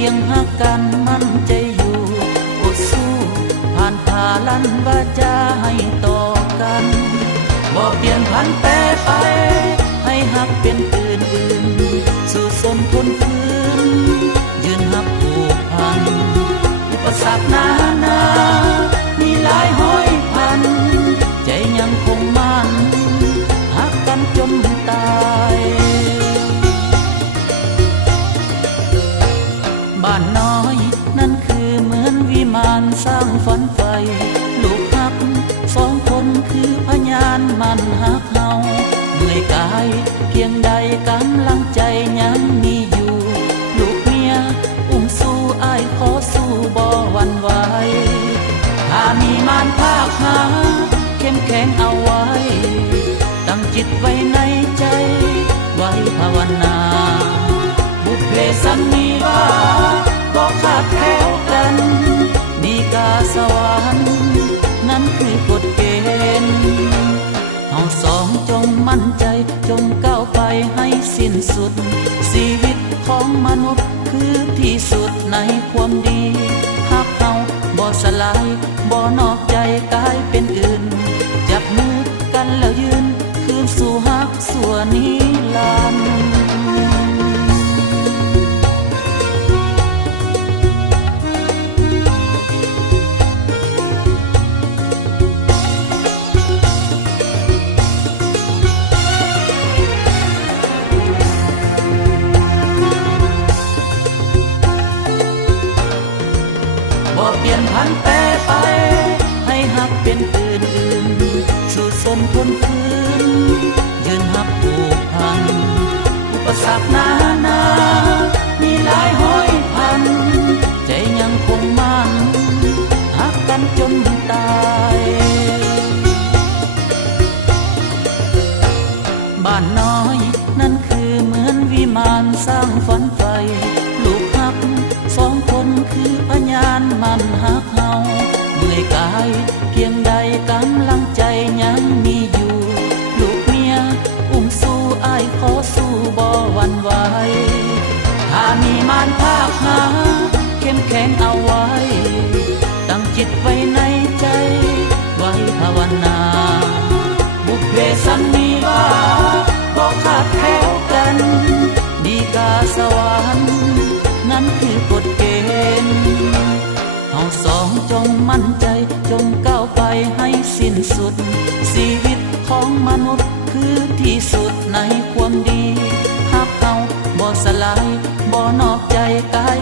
คียงหักกันมั่นใจอยู่อดสู้ผ่านผ่าลั่นว่าจะให้ต่อกันบ่เปลี่ยนพันแปรไปให้หักเป็นอื่นสู่สมทนฟื้นยืนหักผูกพันอุปสรรคนานามีหลายห้อยพันใจยังคงมั่นหักกันจนตายบ้านน้อยนั่นคือเหมือนวิมานสร้างฝันไฟลูกหักสองคนคือพยานมันหักเฮาเหนื่อยกายเพียงใดกำลังใจยังมีอยู่ลูกเมียอุ้มสู้อ้ายขอสู้บ่หวั่นไหวถ้ามีมารภาคหาเข้มแข็งเอาไว้ตั้งจิตไว้ในใจไว้ภาวนาบุพเพสันนิวาสบ่ขาดแคล้วกันดีกาสวรรค์นั้นคือกฎเกณฑ์เฮาสองจงมั่นใจจงก้าวไปให้สิ้นสุดชีวิตของมนุษย์คือที่สุดในความดีหักเฮาบ่สลายบ่นอกใจกลายเป็นอื่นจับมือกันแล้วยืนคืนสู่หักสัวนิรันดร์บ่เปลี่ยนพันแปรไปให้หักเป็นอื่นสู่สมทนฟื้นยืนหักผูกพันอุปสรรคนานามีหลายห้อยพันใจยังคงมั่นหักกันจนตายบ้านน้อยนั่นคือเหมือนวิมานสร้างฝันไฟลูกหักสองคนคือพยานมันหักเฮาเหนื่อยกายเพียงใดกำลังใจยังมีอยู่ลูกเมียอุ้มสู้อ้ายขอสู้บ่หวั่นไหวถ้ามีมารภาคหาเข้มแข็งเอาไว้ตั้งจิตไว้ในใจไว้ภาวนาบุพเพสันนิวาสบ่ขาดแคล้วกันดีกาสวรรค์นั้นคือกฎเกณฑ์เฮาสองจงมั่นใจจงก้าวไปให้สิ้นสุดชีวิตของมนุษย์คือที่สุดในความดีหักเฮาบ่สลายบ่นอกใจกาย